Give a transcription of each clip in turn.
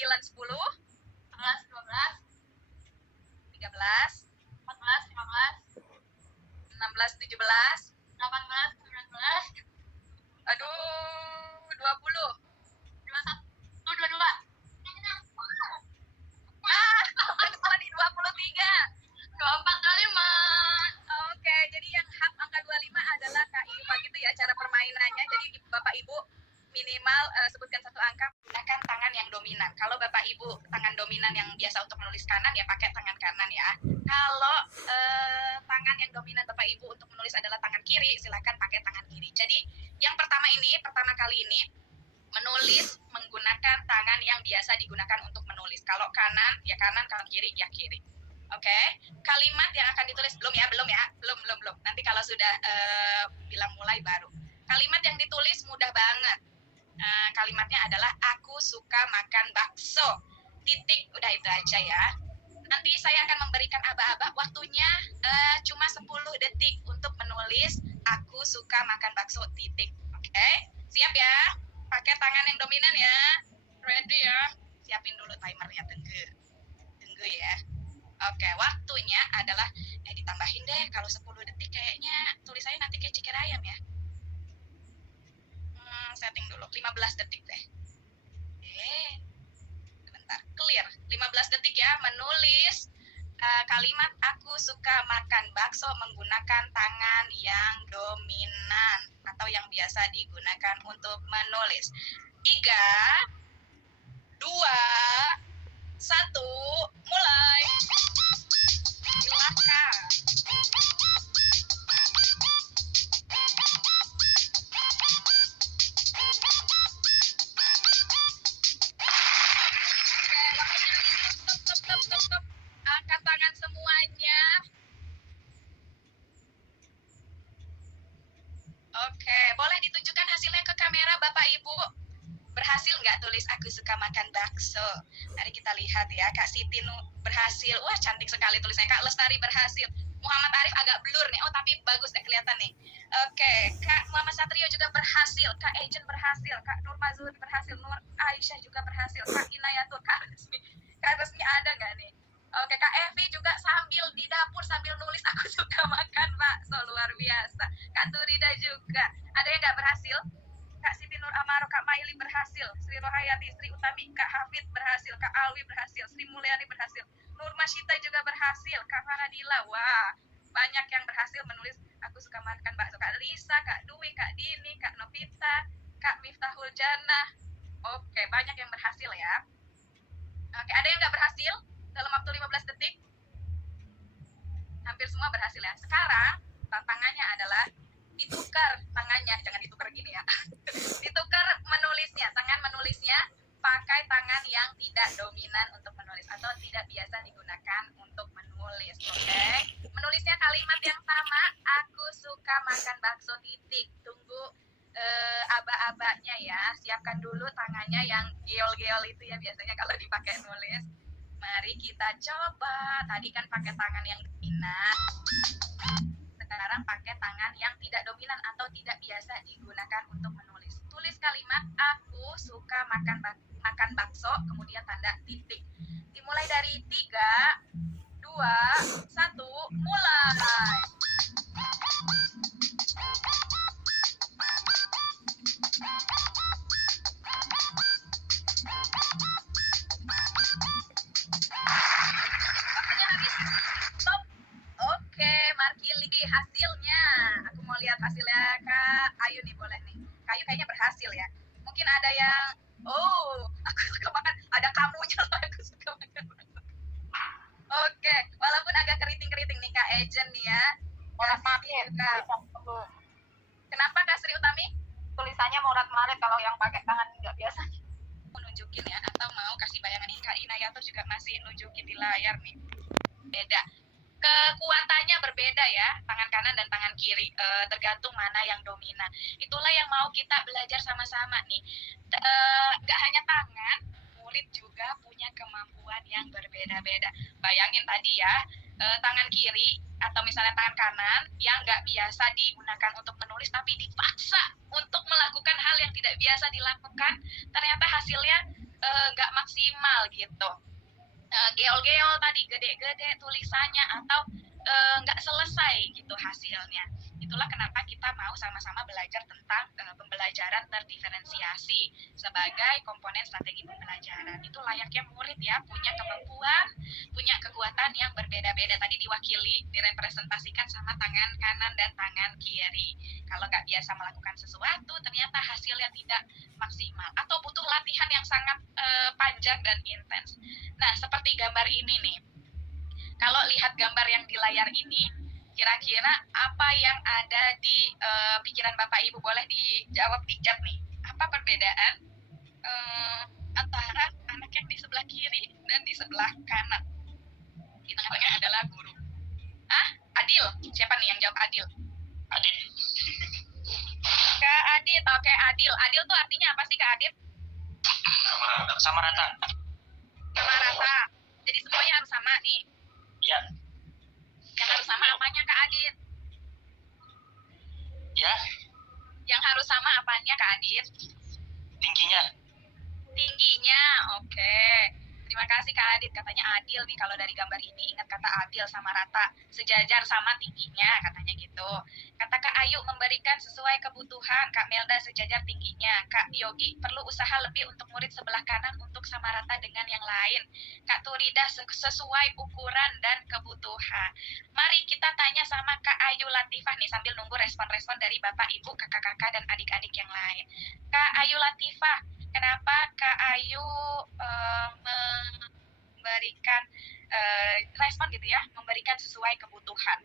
9, 10, 11, 12, 13, 14, 15, 16, 17, 18, 19, aduh, 20. 21, 22. Salah di 23. 24, 25. Oke, jadi yang hak angka 25 adalah Kak Iva gitu ya cara permainannya. Jadi Bapak Ibu minimal sebutkan satu angka, gunakan tangan yang dominan. Kalau Bapak Ibu tangan dominan yang biasa untuk menulis kanan ya pakai tangan kanan ya. Kalau tangan yang dominan Bapak Ibu untuk menulis adalah tangan kiri, silakan pakai tangan kiri. Jadi yang pertama kali ini menulis menggunakan tangan yang biasa digunakan untuk menulis. Kalau kanan ya kanan, kalau kiri ya kiri. Oke, kalimat yang akan ditulis belum. Nanti kalau sudah bilang mulai baru. Kalimat yang ditulis mudah banget. Kalimatnya adalah aku suka makan bakso. Titik, udah itu aja ya. Nanti saya akan memberikan aba-aba, waktunya cuma 10 detik untuk menulis aku suka makan bakso, titik. Oke, siap ya? Pakai tangan yang dominan ya. Ready ya? Siapin dulu timernya, tunggu ya. Oke, waktunya adalah ditambahin deh, kalau 10 detik kayaknya tulisannya nanti kayak ceker ayam ya. Setting dulu 15 detik deh. Bentar, clear. 15 detik ya menulis kalimat aku suka makan bakso menggunakan tangan yang dominan atau yang biasa digunakan untuk menulis. 3, 2, 1, mulai. Silakan. Stop. Angkat tangan semuanya. Oke, boleh ditunjukkan hasilnya ke kamera Bapak Ibu. Berhasil nggak tulis aku suka makan bakso? Mari kita lihat ya. Kak Siti berhasil. Wah, cantik sekali tulisannya. Kak Lestari berhasil. Muhammad Arif agak blur nih. Oh, tapi bagus deh kelihatan nih. Oke, Kak Muhammad Satrio juga berhasil. Kak Ejen berhasil. Kak Nur Mazuri berhasil. Nur Aisyah juga berhasil. Kak Inayatul, Kak Resmi ada nggak nih? Oke, Kak Evi juga sambil di dapur sambil nulis aku suka makan bakso, luar biasa. Kak Turida juga. Ada yang nggak berhasil? Kak Siti Nur Amaro, Kak Maili berhasil. Sri Rohayati, Sri Utami, Kak Hafid berhasil. Kak Alwi berhasil. Sri Mulyani berhasil. Nur Masyita juga berhasil. Kak Faradila, wah banyak yang berhasil menulis aku suka makan bakso. Kak Lisa, Kak Dwi, Kak Dini, Kak Novita, Kak Miftahul Jannah. Oke, banyak yang berhasil ya. Oke, ada yang nggak berhasil dalam waktu 15 detik? Hampir semua berhasil ya. Sekarang tantangannya adalah ditukar tangannya, jangan ditukar gini ya. Ditukar menulisnya, tangan menulisnya pakai tangan yang tidak dominan untuk menulis atau tidak biasa digunakan untuk menulis. Oke. Menulisnya kalimat yang sama, aku suka makan bakso, titik. Tunggu aba-abanya ya. Siapkan dulu tangannya yang geol-geol itu ya biasanya kalau dipakai nulis. Mari kita coba. Tadi kan pakai tangan yang dominan. Sekarang pakai tangan yang tidak dominan atau tidak biasa digunakan untuk menulis. Tulis kalimat aku suka makan bakso, kemudian tanda titik. Dimulai dari 3, 2, 1, mulai. Waktunya habis. Stop. Oke, Markili hasilnya. Aku mau lihat hasilnya Kak Ayu nih, boleh nih. Kak Ayu kayaknya berhasil ya. Mungkin ada yang aku suka makan, ada kamunya loh, aku suka makan. Oke, walaupun agak keriting-keriting nih Kak Ejen nih ya. Kenapa Kak Sri Utami? Tulisannya morat-marit kalau yang pakai tangan nggak biasa. Mau nunjukin ya, atau mau kasih bayangan nih Kak Inayatul juga masih nunjukin di layar nih. Beda. Kekuatannya berbeda ya, tangan kanan dan tangan kiri, tergantung mana yang dominan. Itulah yang mau kita belajar sama-sama nih. Gak hanya tangan, murid juga punya kemampuan yang berbeda-beda. Bayangin tadi ya, tangan kiri atau misalnya tangan kanan yang gak biasa digunakan untuk menulis tapi dipaksa untuk melakukan hal yang tidak biasa dilakukan, ternyata hasilnya nggak maksimal gitu. Geol-geol tadi gede-gede tulisannya atau nggak selesai gitu hasilnya. Itulah kenapa kita mau sama-sama belajar tentang pembelajaran terdiferensiasi sebagai komponen strategi pembelajaran. Itu layaknya murid ya, punya kemampuan, punya kekuatan yang berbeda-beda. Tadi diwakili, direpresentasikan sama tangan kanan dan tangan kiri. Kalau nggak biasa melakukan sesuatu, ternyata hasilnya tidak maksimal atau butuh latihan yang sangat panjang dan intens. Nah, seperti gambar ini nih. Kalau lihat gambar yang di layar ini, kira-kira apa yang ada di pikiran Bapak Ibu? Boleh dijawab di chat nih. Apa perbedaan antara anak yang di sebelah kiri dan di sebelah kanan? Di tengah-tengah adalah guru. Adil. Siapa nih yang jawab Adil? Adil. Kak Adit, oke Adil. Adil tuh artinya apa sih Kak Adit? Sama rata. Sama rata. Jadi semuanya harus sama nih. Ya. Yang harus sama apanya Kak Adit? Ya. Yang harus sama apanya Kak Adit? Tingginya. Tingginya, oke. Terima kasih Kak Adit, katanya adil nih kalau dari gambar ini. Ingat kata adil sama rata, sejajar sama tingginya, katanya gitu. Kata Kak Ayu memberikan sesuai kebutuhan, Kak Melda sejajar tingginya. Kak Yogi perlu usaha lebih untuk murid sebelah kanan untuk sama rata dengan yang lain. Kak Turida sesuai ukuran dan kebutuhan. Mari kita tanya sama Kak Ayu Latifah nih sambil nunggu respon-respon dari Bapak, Ibu, kakak-kakak, dan adik-adik yang lain. Kak Ayu Latifah, kenapa Kak Ayu memberikan respon gitu ya, memberikan sesuai kebutuhan?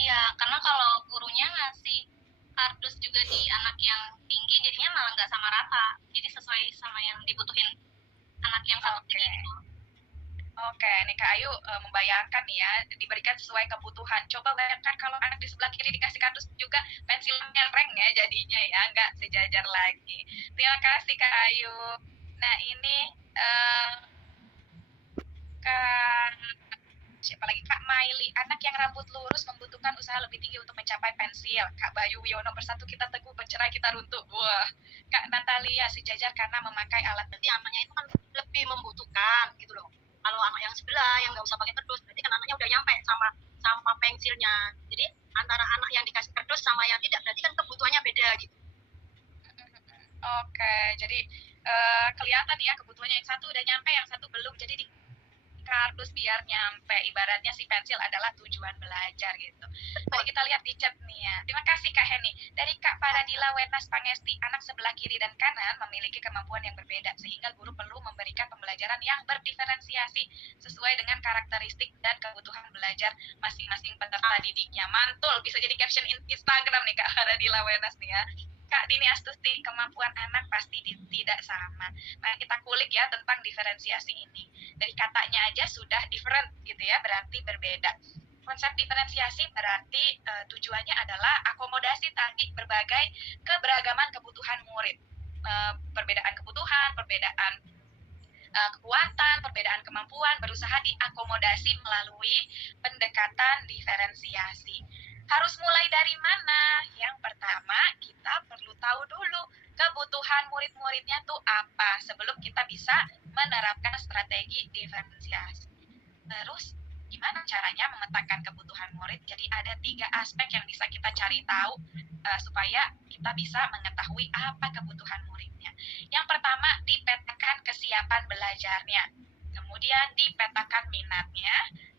Iya, karena kalau gurunya ngasih kardus juga di anak yang tinggi, jadinya malah nggak sama rata. Jadi sesuai sama yang dibutuhin anak yang satu tinggi itu. Oke, nih Kak Ayu membayangkan ya, diberikan sesuai kebutuhan. Coba bayangkan kalau anak di sebelah kiri dikasih kardus juga, pensilnya reng ya jadinya ya, nggak sejajar lagi. Terima kasih Kak Ayu. Nah ini Kak siapa lagi? Kak Maili, anak yang rambut lurus membutuhkan usaha lebih tinggi untuk mencapai pensil. Kak Bayu Wiono, bersatu kita teguh, bercerai kita runtuh. Wah. Kak Natalia, sejajar karena memakai alat. Berarti anaknya itu kan lebih membutuhkan gitu loh. Kalau anak yang sebelah yang nggak usah pakai kardus, berarti kan anaknya udah nyampe sama pensilnya. Jadi antara anak yang dikasih kardus sama yang tidak, berarti kan kebutuhannya beda gitu. Oke, jadi kelihatan ya kebutuhannya, yang satu udah nyampe, yang satu belum. Jadi di kardus biar nyampe, ibaratnya si pensil adalah tujuan belajar gitu. Mari kita lihat di chat nih ya. Terima kasih Kak Heni. Dari Kak Paradila Wenas Pangesti, anak sebelah kiri dan kanan memiliki kemampuan yang berbeda sehingga guru perlu memberikan pembelajaran yang berdiferensiasi sesuai dengan karakteristik dan kebutuhan belajar masing-masing peserta didiknya. Mantul, bisa jadi caption Instagram nih Kak Paradila Wenas nih ya. Kak Dini Astuti, kemampuan anak pasti tidak sama. Nah, kita kulik ya tentang diferensiasi ini. Dari katanya aja sudah different gitu ya, berarti berbeda. Konsep diferensiasi berarti tujuannya adalah akomodasi tadi berbagai keberagaman kebutuhan murid. Perbedaan kebutuhan, perbedaan kekuatan, perbedaan kemampuan, berusaha diakomodasi melalui pendekatan diferensiasi. Harus mulai dari mana? Yang pertama, kita perlu tahu dulu kebutuhan murid-muridnya tuh apa sebelum kita bisa menerapkan strategi diferensiasi. Terus, gimana caranya memetakan kebutuhan murid? Jadi ada 3 aspek yang bisa kita cari tahu supaya kita bisa mengetahui apa kebutuhan muridnya. Yang pertama, dipetakan kesiapan belajarnya. Kemudian dipetakan minatnya,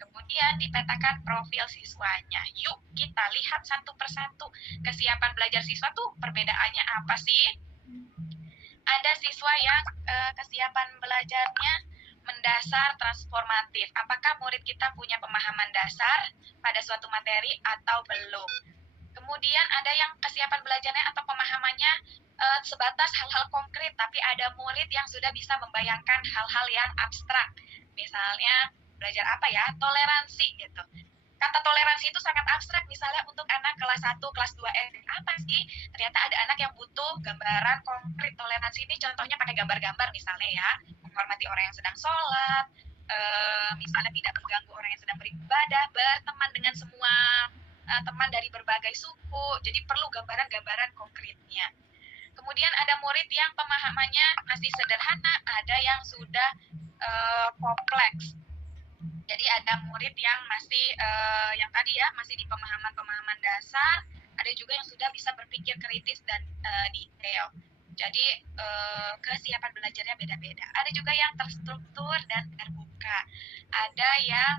kemudian dipetakan profil siswanya. Yuk kita lihat satu persatu kesiapan belajar siswa tuh perbedaannya apa sih? Ada siswa yang kesiapan belajarnya mendasar transformatif. Apakah murid kita punya pemahaman dasar pada suatu materi atau belum? Kemudian ada yang kesiapan belajarnya atau pemahamannya sebatas hal-hal konkret, tapi ada murid yang sudah bisa membayangkan hal-hal yang abstrak. Misalnya belajar apa ya? Toleransi gitu. Kata toleransi itu sangat abstrak, misalnya untuk anak kelas 1, kelas 2 SD. Apa sih? Ternyata ada anak yang butuh gambaran konkret. Toleransi ini contohnya pakai gambar-gambar misalnya ya. Menghormati orang yang sedang sholat, misalnya tidak mengganggu orang yang sedang beribadah, berteman dengan semua teman dari berbagai suku. Jadi perlu gambaran-gambaran konkretnya. Kemudian ada murid yang pemahamannya masih sederhana, ada yang sudah kompleks. Jadi ada murid yang masih yang tadi ya, masih di pemahaman-pemahaman dasar, ada juga yang sudah bisa berpikir kritis dan detail. Jadi kesiapan belajarnya beda-beda. Ada juga yang terstruktur dan terbuka. Ada yang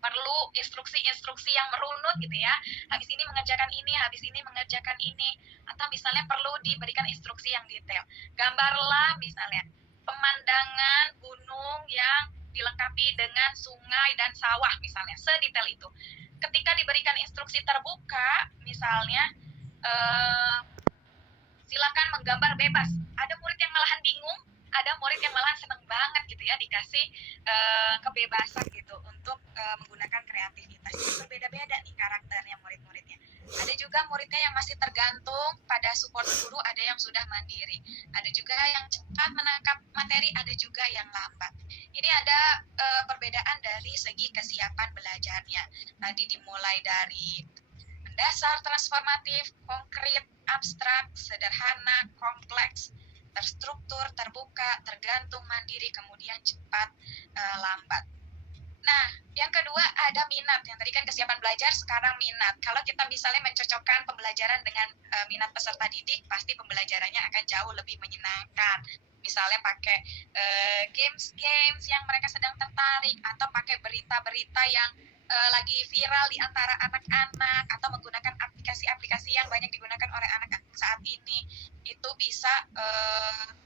perlu instruksi-instruksi yang merunut gitu ya. Habis ini mengerjakan ini, habis ini mengerjakan ini. Atau misalnya perlu diberikan instruksi yang detail. Gambarlah misalnya pemandangan gunung yang dilengkapi dengan sungai dan sawah misalnya, sedetail itu. Ketika diberikan instruksi terbuka, misalnya silakan menggambar bebas. Ada murid yang malahan bingung, ada murid yang malahan seneng banget gitu ya dikasih kebebasan gitu untuk menggunakan kreativitas. Berbeda-beda nih karakternya murid-muridnya. Ada juga muridnya yang masih tergantung pada support guru, ada yang sudah mandiri. Ada juga yang cepat menangkap materi, ada juga yang lambat. Ini ada perbedaan dari segi kesiapan belajarnya. Tadi dimulai dari dasar, transformatif, konkret, abstrak, sederhana, kompleks, terstruktur, terbuka, tergantung, mandiri, kemudian cepat, lambat. Nah, yang kedua ada minat. Yang tadi kan kesiapan belajar, sekarang minat. Kalau kita misalnya mencocokkan pembelajaran dengan minat peserta didik, pasti pembelajarannya akan jauh lebih menyenangkan. Misalnya pakai games-games yang mereka sedang tertarik, atau pakai berita-berita yang lagi viral di antara anak-anak, atau menggunakan aplikasi-aplikasi yang banyak digunakan oleh anak-anak saat ini, itu bisa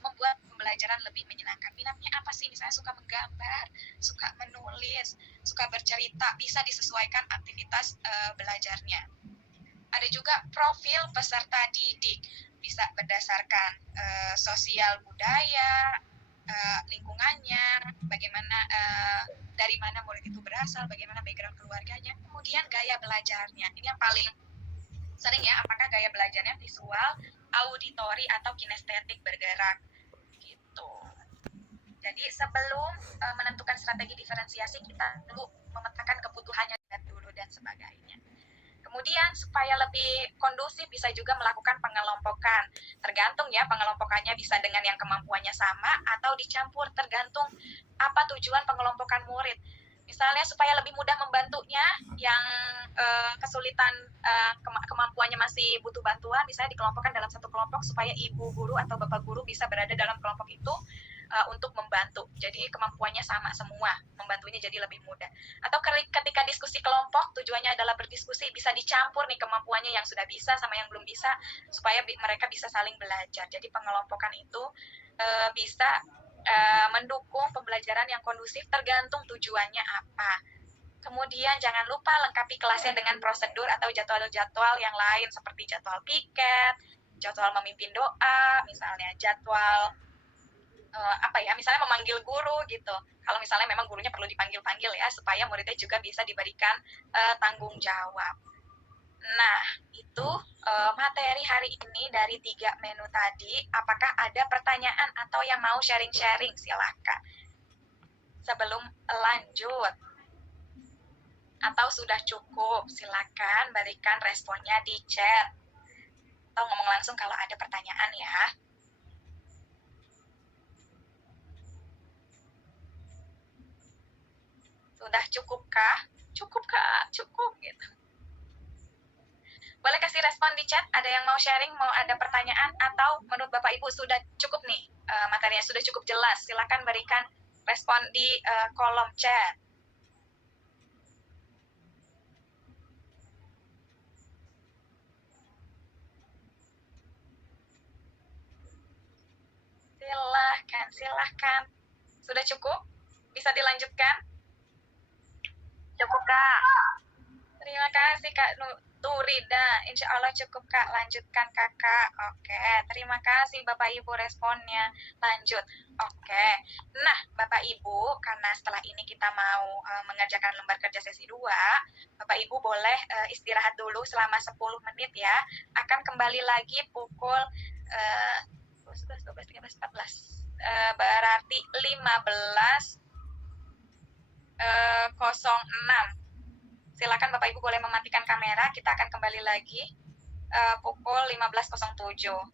membuat pembelajaran lebih menyenangkan. Minatnya apa sih? Misalnya suka menggambar, suka menulis, suka bercerita, bisa disesuaikan aktivitas belajarnya. Ada juga profil peserta didik, bisa berdasarkan sosial budaya, lingkungannya, bagaimana dari mana murid itu berasal, bagaimana background keluarganya, kemudian gaya belajarnya. Ini yang paling sering ya, apakah gaya belajarnya visual, auditori, atau kinestetik bergerak gitu. Jadi sebelum menentukan strategi diferensiasi, kita perlu memetakan kebutuhannya dulu dan sebagainya. Kemudian supaya lebih kondusif bisa juga melakukan pengelompokan. Tergantung ya, pengelompokannya bisa dengan yang kemampuannya sama atau dicampur, tergantung apa tujuan pengelompokan murid. Misalnya supaya lebih mudah membantunya, yang kesulitan kemampuannya masih butuh bantuan, misalnya dikelompokkan dalam satu kelompok supaya ibu guru atau bapak guru bisa berada dalam kelompok itu untuk membantu. Jadi kemampuannya sama semua, membantunya jadi lebih mudah. Atau ketika diskusi kelompok, tujuannya adalah berdiskusi, bisa dicampur nih kemampuannya yang sudah bisa sama yang belum bisa, supaya mereka bisa saling belajar. Jadi pengelompokan itu bisa mendukung pembelajaran yang kondusif, tergantung tujuannya apa. Kemudian jangan lupa lengkapi kelasnya dengan prosedur atau jadwal-jadwal yang lain, seperti jadwal piket, jadwal memimpin doa, misalnya jadwal misalnya memanggil guru gitu. Kalau misalnya memang gurunya perlu dipanggil-panggil ya, supaya muridnya juga bisa diberikan tanggung jawab. Nah, itu materi hari ini dari 3 menu tadi. Apakah ada pertanyaan atau yang mau sharing-sharing? Silakan. Sebelum lanjut. Atau sudah cukup, silakan berikan responnya di chat. Atau ngomong langsung kalau ada pertanyaan ya. Sudah cukupkah? Cukupkah? Cukup gitu. Boleh kasih respon di chat, ada yang mau sharing, mau ada pertanyaan, atau menurut Bapak Ibu sudah cukup nih materinya, sudah cukup jelas. Silakan berikan respon di kolom chat. Silahkan. Sudah cukup? Bisa dilanjutkan? Cukup, Kak. Terima kasih Kak Turida. Insya Allah cukup Kak. Lanjutkan Kakak. Oke. Terima kasih Bapak Ibu responnya. Lanjut. Oke. Nah Bapak Ibu, karena setelah ini kita mau mengerjakan lembar kerja sesi 2, Bapak Ibu boleh istirahat dulu selama 10 menit ya. Akan kembali lagi pukul 11, 12, 13, 14. Berarti 15.06. Silakan Bapak Ibu boleh mematikan kamera, kita akan kembali lagi pukul 15.07.